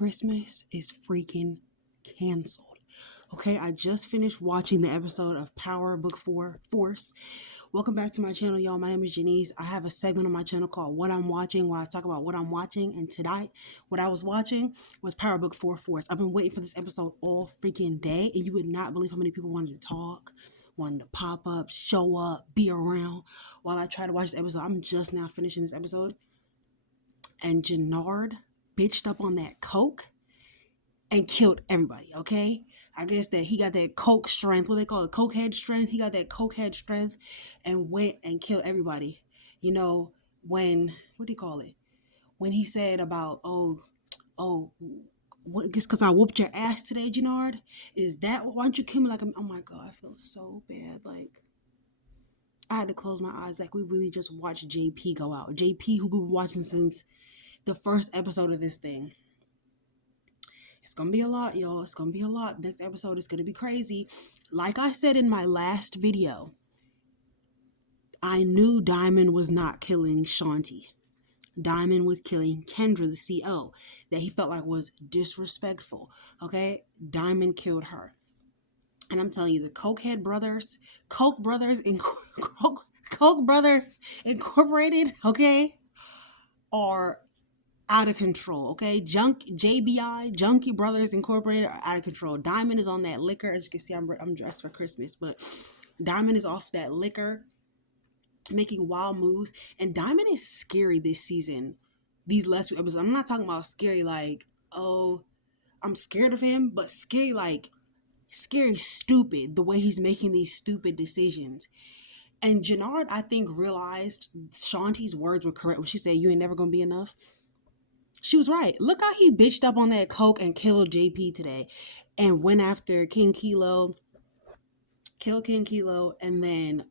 Christmas is freaking canceled. Okay, I just finished watching the episode of Power Book 4 Force. Welcome back to my channel, y'all. My name is Janice. I have a segment on my channel called What I'm Watching, where I talk about what I'm watching. And tonight, what I was watching was Power Book 4 Force. I've been waiting for this episode all freaking day, and you would not believe how many people wanted to talk, wanted to pop up, show up, be around while I try to watch this episode. I'm just now finishing this episode, and Jenard bitched up on that coke and killed everybody, okay? I guess that he got that coke strength, what they call it, cokehead strength. He got that cokehead strength and went and killed everybody. You know, when, what do you call it? When he said about, what, just because I whooped your ass today, Jenard? Is that, why don't you kill me like, oh my God, I feel so bad. Like, I had to close my eyes. Like, we really just watched JP go out. JP, who we've been watching since the first episode of this thing. It's going to be a lot, y'all. It's going to be a lot. Next episode is going to be crazy. Like I said in my last video, I knew Diamond was not killing Shanti. Diamond was killing Kendra, the CO, that he felt like was disrespectful. Okay? Diamond killed her. And I'm telling you, the Coke Brothers Incorporated, okay, are out of control, okay? JBI, Junkie Brothers Incorporated, are out of control. Diamond is on that liquor. As you can see, I'm dressed for Christmas, but Diamond is off that liquor, making wild moves. And Diamond is scary this season. These last few episodes, I'm not talking about scary like, oh, I'm scared of him, but scary like, scary stupid, the way he's making these stupid decisions. And Jenard, I think, realized Shanti's words were correct when she said, you ain't never gonna be enough. She was right. Look how he bitched up on that coke and killed JP today and went after King Kilo, killed King Kilo, and then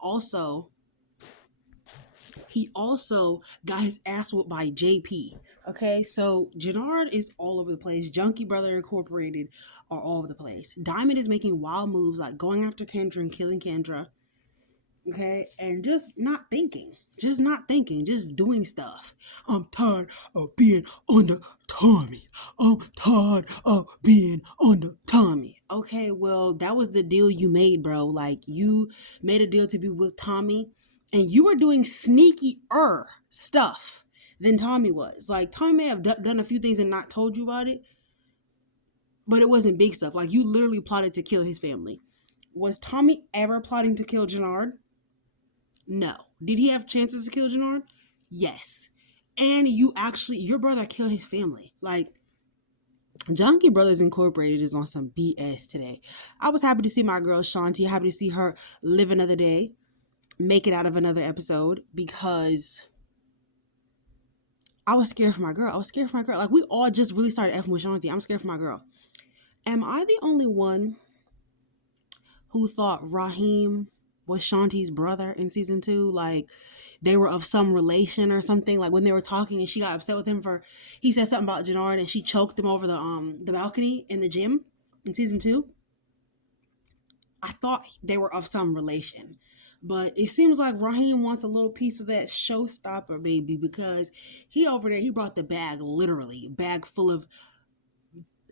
he also got his ass whooped by JP. Okay, so Jenard is all over the place. Junkie Brother Incorporated are all over the place. Diamond is making wild moves like going after Kendra and killing Kendra. Okay, and just not thinking, just doing stuff. I'm tired of being under Tommy. I'm tired of being under Tommy. Okay, well, that was the deal you made, bro. Like, you made a deal to be with Tommy, and you were doing sneaky-er stuff than Tommy was. Like, Tommy may have done a few things and not told you about it, but it wasn't big stuff. Like, you literally plotted to kill his family. Was Tommy ever plotting to kill Jenard? No. Did he have chances to kill Jenard? Yes. And your brother killed his family. Like, Junkie Brothers Incorporated is on some BS today. I was happy to see my girl Shanti, happy to see her live another day, make it out of another episode, because I was scared for my girl. Like, we all just really started effing with Shanti. I'm scared for my girl. Am I the only one who thought Raheem was Shanti's brother in season 2? Like, they were of some relation or something. Like, when they were talking and she got upset with him he said something about Jenard and she choked him over the balcony in the gym in season 2. I thought they were of some relation. But it seems like Raheem wants a little piece of that showstopper, baby, because he over there, he brought the bag, literally, bag full of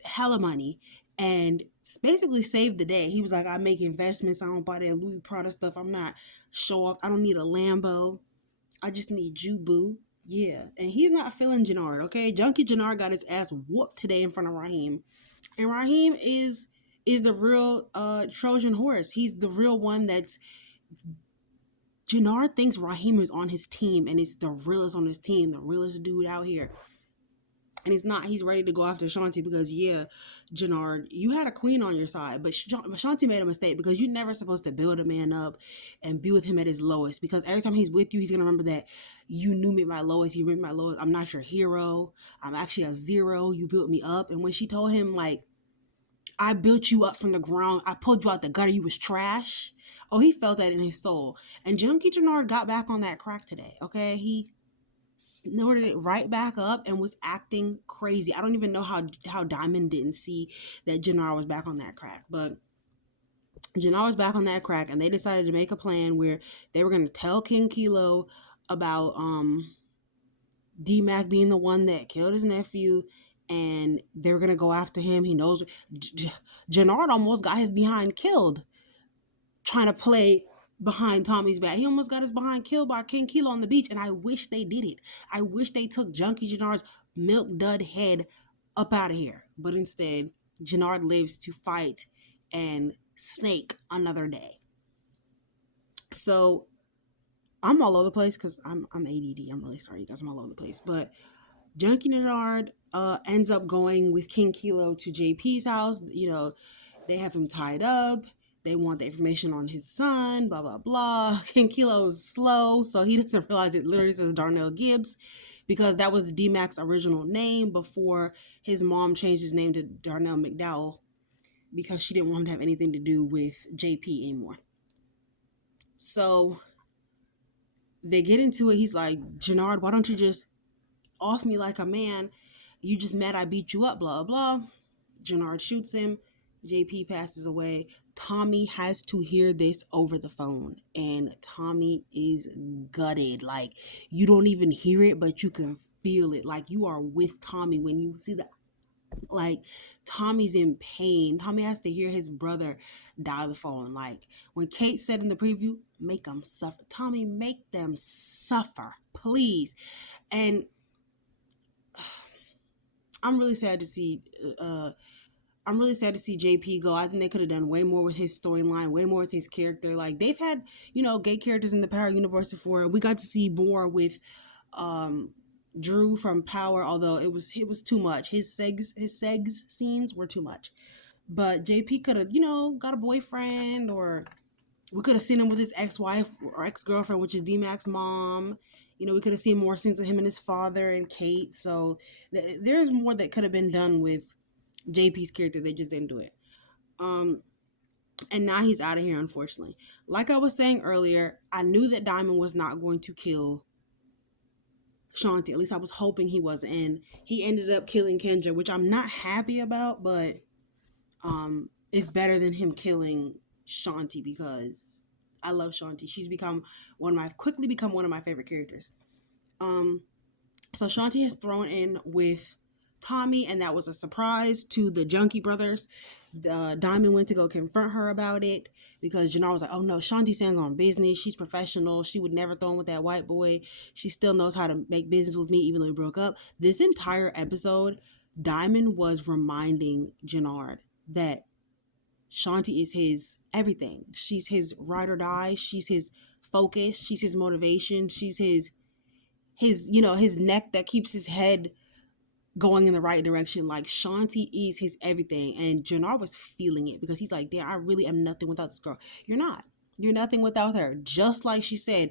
hella money, and basically saved the day. He was like, I make investments. I don't buy that Louis Prada stuff. I'm not show off. I don't need a Lambo. I just need you, boo. Yeah. And he's not feeling Jenard, okay? Junkie Jenard got his ass whooped today in front of Raheem. And Raheem is the real Trojan horse. He's the real one that's... Jenard thinks Raheem is on his team, and it's the realest on his team, the realest dude out here. And he's not. He's ready to go after Shanti because, yeah, Jenard, you had a queen on your side. But Shanti made a mistake because you're never supposed to build a man up and be with him at his lowest. Because every time he's with you, he's going to remember that you knew me at my lowest. You remember my lowest. I'm not your hero. I'm actually a zero. You built me up. And when she told him, like, I built you up from the ground, I pulled you out the gutter, you was trash. Oh, he felt that in his soul. And Junkie Jenard got back on that crack today, okay? He snorted it right back up and was acting crazy. I don't even know how Diamond didn't see that Jenard was back on that crack. But Jenard was back on that crack, and they decided to make a plan where they were going to tell King Kilo about D-Mac being the one that killed his nephew, and they're gonna go after him. He knows Gennard almost got his behind killed trying to play behind Tommy's back. He almost got his behind killed by King Kilo on the beach, and I wish they did it. I wish they took Junkie Gennard's milk dud head up out of here. But instead, Gennard lives to fight and snake another day. So I'm all over the place because I'm ADD. I'm really sorry, you guys. I'm all over the place. But Junkie Gennard ends up going with King Kilo to JP's house. You know, they have him tied up. They want the information on his son, blah, blah, blah. King Kilo's slow, so he doesn't realize it literally says Darnell Gibbs, because that was D-Mac's original name before his mom changed his name to Darnell McDowell because she didn't want him to have anything to do with JP anymore. So they get into it. He's like, Gennard, why don't you just off me like a man? You just mad I beat you up, blah, blah. Gennard shoots him. JP passes away. Tommy has to hear this over the phone, and Tommy is gutted. Like, you don't even hear it, but you can feel it. Like, you are with Tommy when you see that. Like, Tommy's in pain. Tommy has to hear his brother die on the phone. Like, when Kate said in the preview, make them suffer. Tommy, make them suffer, please. And I'm really sad to see JP go. I think they could have done way more with his storyline, way more with his character. Like, they've had, gay characters in the Power universe before. We got to see more with Drew from Power, although it was too much. His segs scenes were too much. But JP could have, got a boyfriend, or we could have seen him with his ex-wife or ex-girlfriend, which is D-Mac's mom. We could have seen more scenes of him and his father and Kate. So there's more that could have been done with JP's character. They just didn't do it. And now he's out of here, unfortunately. Like I was saying earlier, I knew that Diamond was not going to kill Shanti. At least I was hoping he was. And he ended up killing Kendra, which I'm not happy about, but it's better than him killing Shanti because I love Shanti. She's quickly become one of my favorite characters. So Shanti has thrown in with Tommy, and that was a surprise to the Junkie brothers. Diamond went to go confront her about it because Gennard was like, oh no, Shanti stands on business. She's professional. She would never throw in with that white boy. She still knows how to make business with me even though we broke up. This entire episode, Diamond was reminding Gennard that Shanti is his everything. She's his ride or die. She's his focus. She's his motivation. She's his his neck that keeps his head going in the right direction. Like, Shanti is his everything. And Gennard was feeling it because he's like, damn, I really am nothing without this girl. You're not. You're nothing without her. Just like she said,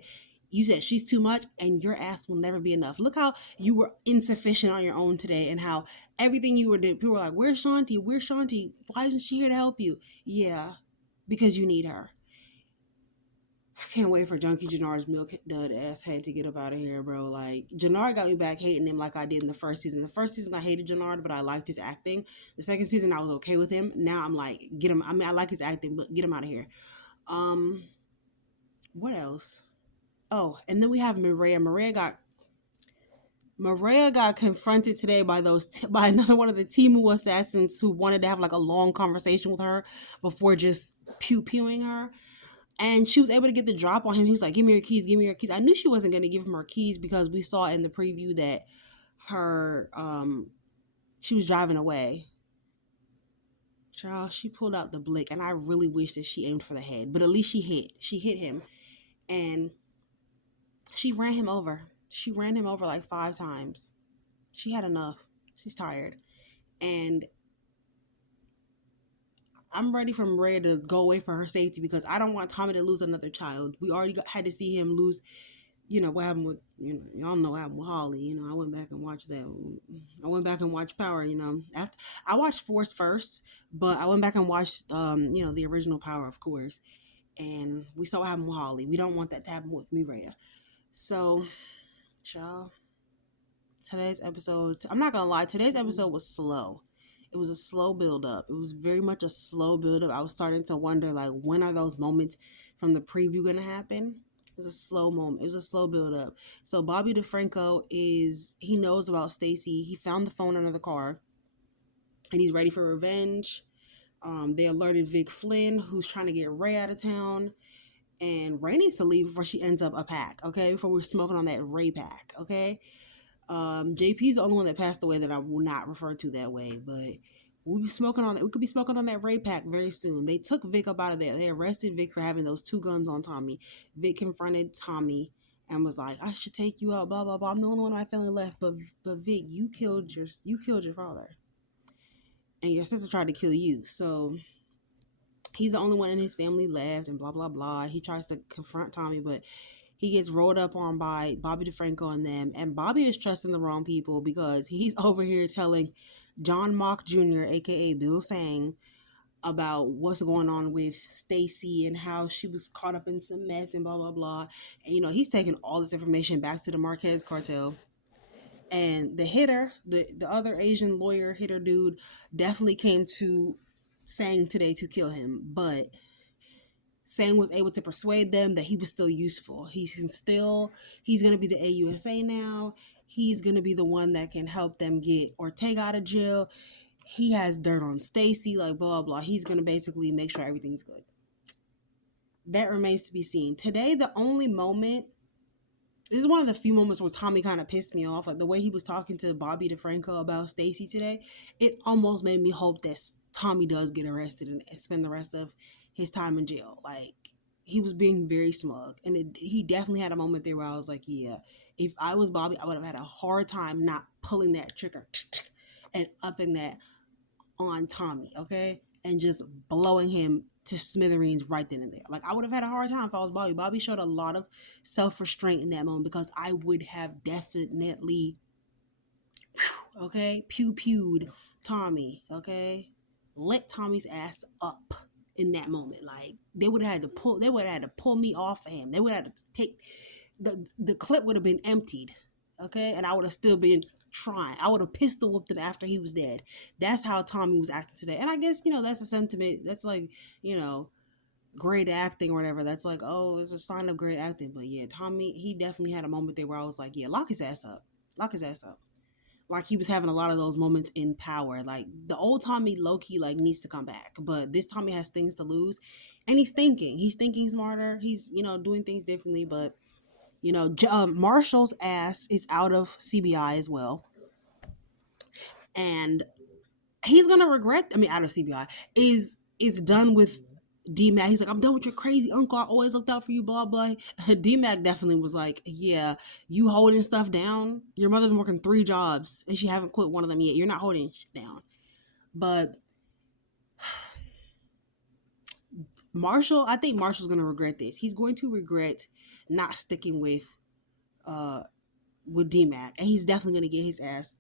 you said she's too much and your ass will never be enough. Look how you were insufficient on your own today and how everything you were doing, people were like, where's Shanti? Where's Shanti? Why isn't she here to help you? Yeah, because you need her. I can't wait for Junkie Gennard's milk dud ass head to get up out of here, bro. Like, Gennard got me back hating him like I did in the first season. The first season I hated Gennard, but I liked his acting. The second season I was okay with him. Now I'm like, get him. I mean, I like his acting, but get him out of here. What else? Oh, and then we have Mireya. Mireya got confronted today by by another one of the Temu assassins who wanted to have like a long conversation with her before just pew-pewing her. And she was able to get the drop on him. He was like, give me your keys, give me your keys. I knew she wasn't going to give him her keys because we saw in the preview that she was driving away. Child, she pulled out the blick, and I really wish that she aimed for the head. But at least she hit him. And she ran him over. She ran him over like 5 times. She had enough. She's tired. And I'm ready for Mireya to go away for her safety because I don't want Tommy to lose another child. We already had to see him lose, what happened with, y'all know what happened with Holly. I went back and watched that. I went back and watched Power, After I watched Force first, but I went back and watched, the original Power, of course. And we saw what happened with Holly. We don't want that to happen with Mireya. So, y'all, today's episode, I'm not gonna lie, today's episode was slow. It was a slow build-up. It was very much a slow build-up. I was starting to wonder, like, when are those moments from the preview going to happen? It was a slow moment. It was a slow build up. So Bobby DeFranco he knows about Stacy. He found the phone under the car, and he's ready for revenge. They alerted Vic Flynn, who's trying to get Ray out of town. And Ray needs to leave before she ends up a pack, okay? Before we're smoking on that Ray pack, okay? JP's the only one that passed away that I will not refer to that way, but we'll be smoking on it. We could be smoking on that Ray pack very soon. They took Vic up out of there. They arrested Vic for having those 2 guns on Tommy. Vic confronted Tommy and was like, "I should take you out, blah blah blah. I'm the only one of my family left, but Vic, you killed your father, and your sister tried to kill you. So he's the only one in his family left, and blah blah blah." He tries to confront Tommy, but he gets rolled up on by Bobby DeFranco and them, and Bobby is trusting the wrong people because he's over here telling John Mock Jr., aka Bill Sang, about what's going on with Stacy and how she was caught up in some mess and blah blah blah. And he's taking all this information back to the Marquez cartel. And the hitter, the other Asian lawyer hitter dude, definitely came to Sang today to kill him, but Sang was able to persuade them that he was still useful. He's going to be the AUSA now. He's going to be the one that can help them get Ortega out of jail. He has dirt on Stacy, like blah, blah. He's going to basically make sure everything's good. That remains to be seen. Today, the only moment, this is one of the few moments where Tommy kind of pissed me off. Like the way he was talking to Bobby DeFranco about Stacy today, it almost made me hope that Tommy does get arrested and spend the rest of his time in jail. Like, he was being very smug, and he definitely had a moment there where I was like, yeah, if I was Bobby, I would have had a hard time not pulling that trigger and upping that on Tommy, okay, and just blowing him to smithereens right then and there. Like, I would have had a hard time if I was Bobby. Bobby showed a lot of self-restraint in that moment because I would have definitely pew-pewed Tommy, okay, lit Tommy's ass up in that moment. Like, they would have had to pull me off of him. They would have had to take the clip would have been emptied, okay, and I would have still been trying. I would have pistol whipped him after he was dead. That's how Tommy was acting today. And I guess that's a sentiment. That's like great acting or whatever. That's like, oh, it's a sign of great acting. But yeah, Tommy, he definitely had a moment there where I was like, yeah, lock his ass up. Like, he was having a lot of those moments in Power. Like, the old Tommy low-key needs to come back, but this Tommy has things to lose, and he's thinking smarter. He's doing things differently. But Marshall's ass is out of CBI as well, and he's gonna regret. I mean, out of CBI is done with D-Mac. He's like, I'm done with your crazy uncle. I always looked out for you, blah, blah. D-Mac definitely was like, yeah, you holding stuff down. Your mother's been working 3 jobs and she haven't quit one of them yet. You're not holding shit down. But I think Marshall's going to regret this. He's going to regret not sticking with D-Mac. And he's definitely going to get his ass.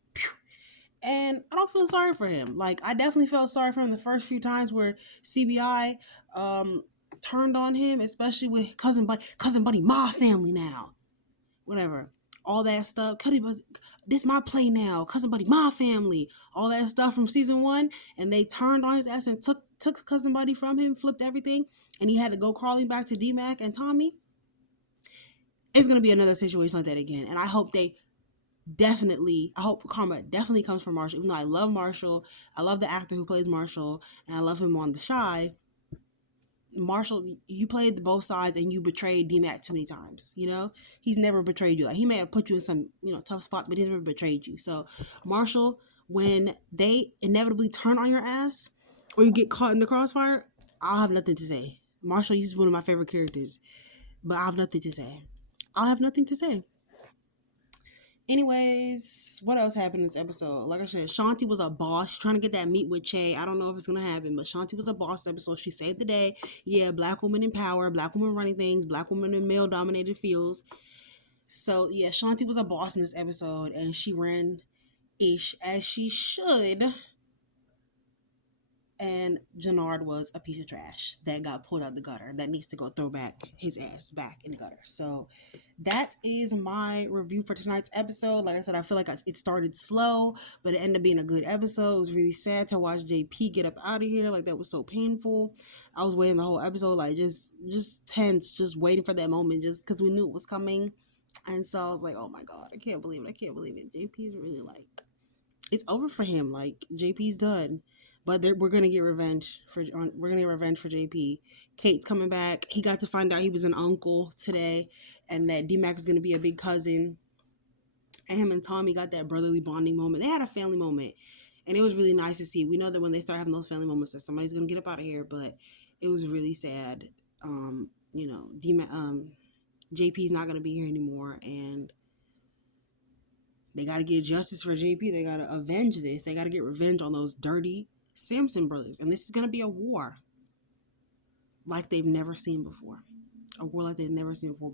And I don't feel sorry for him. Like, I definitely felt sorry for him the first few times where CBI turned on him, especially with Cousin Buddy, my family now. Whatever. All that stuff. This my play now. Cousin Buddy, my family. All that stuff from season 1. And they turned on his ass and took Cousin Buddy from him, flipped everything. And he had to go crawling back to D-Mac and Tommy. It's going to be another situation like that again. And I hope karma definitely comes from Marshall. Even though I love Marshall, I love the actor who plays Marshall, and I love him on The Chi. Marshall, you played both sides and you betrayed D-Mac too many times. He's never betrayed you. Like, he may have put you in some tough spot, but he's never betrayed you. So Marshall, when they inevitably turn on your ass or you get caught in the crossfire, I'll have nothing to say. Marshall, he's one of my favorite characters, but I have nothing to say. Anyways, what else happened in this episode? Like I said, Shanti was a boss. She's trying to get that meet with Che. I don't know if it's going to happen, but Shanti was a boss episode. She saved the day. Yeah, Black woman in power, Black woman running things, Black woman in male-dominated fields. So, yeah, Shanti was a boss in this episode, and she ran ish as she should. and Jannard was a piece of trash that got pulled out the gutter that needs to go throw back his ass back in the gutter. So that is my review for tonight's episode. Like I said, I feel like it started slow, but it ended up being a good episode. It was really sad to watch JP get up out of here. Like, that was so painful. I was waiting the whole episode, like just tense, just waiting for that moment, just because we knew it was coming. And so I was like, oh my God, I can't believe it. JP's really like, it's over for him. Like, JP's done. But we're gonna get revenge for JP. Kate's coming back. He got to find out he was an uncle today, and that D-Mac is gonna be a big cousin. And him and Tommy got that brotherly bonding moment. They had a family moment, and it was really nice to see. We know that when they start having those family moments, that somebody's gonna get up out of here. But it was really sad. JP's not gonna be here anymore, and they got to get justice for JP. They got to avenge this. They got to get revenge on those dirty Sampson brothers. And this is going to be a war like they've never seen before. A war like they've never seen before.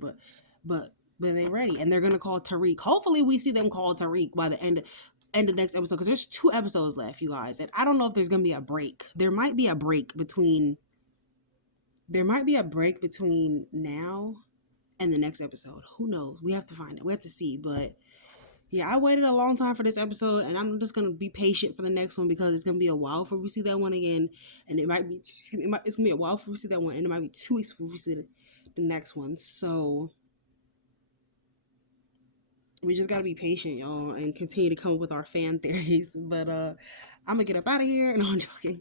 But they're ready. And they're going to call Tariq. Hopefully we see them call Tariq by the end of next episode. Because there's 2 episodes left, you guys. And I don't know if there's going to be a break. There might be a break between now and the next episode. Who knows? We have to find it. We have to see. But yeah, I waited a long time for this episode, and I'm just gonna be patient for the next one because it's gonna be a while before we see that one again, and it's gonna be a while before we see that one, and it might be 2 weeks before we see the next one. So we just gotta be patient, y'all, and continue to come up with our fan theories. But I'm gonna get up out of here, and I'm joking.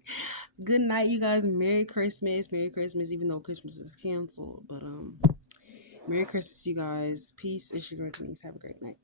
Good night, you guys. Merry Christmas, even though Christmas is canceled. But Merry Christmas, you guys. Peace. It's your girl Denise. Have a great night.